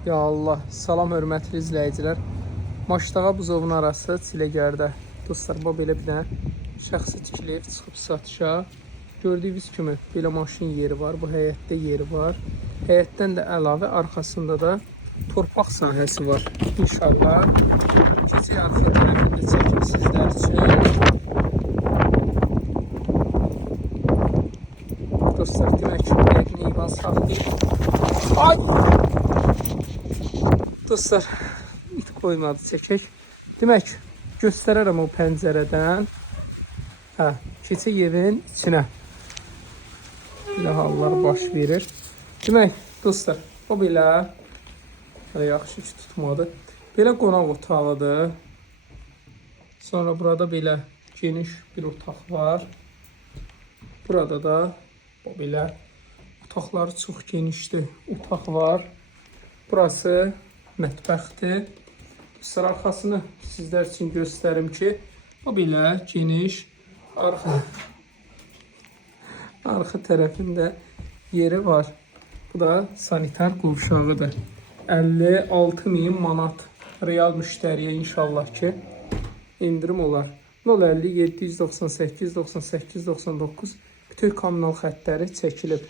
Ya Allah, salam hörmətli izləyicilər. Maşdağa buzovun arası Çiləgərdə. Dostlar, bu belə bir dənə şəxsi tikilib, çıxıb satışa. Gördüyünüz kimi belə maşın yeri var, bu həyətdə yeri var. Həyətdən də əlavə arxasında da torpaq sahəsi var. İnşallah gecə arxa tərəfində çəkim sizlər üçün. Dostlar, demək ki, bir heyvan saxlayıb. Ay! Dostlar, it qoymadı çəkək. Demək, göstərərəm o pəncərədən. Keçək evin içinə. Belə hallar baş verir. Demək, dostlar, o belə yaxşı ki tutmadı. Belə qonaq otağıdır. Sonra burada belə geniş bir otaq var. Burada da o belə otaqları çox genişdir. Otaq var. Burası mətbəxdir. Dostlar, arxasını sizlər üçün göstərim ki, o belə geniş arxa tərəfində yeri var. Bu da sanitar qovşağıdır. 56.000 manat real müştəriyə inşallah ki indirim olar. 050 798 98 99 bütün kommunal xəttləri çəkilib.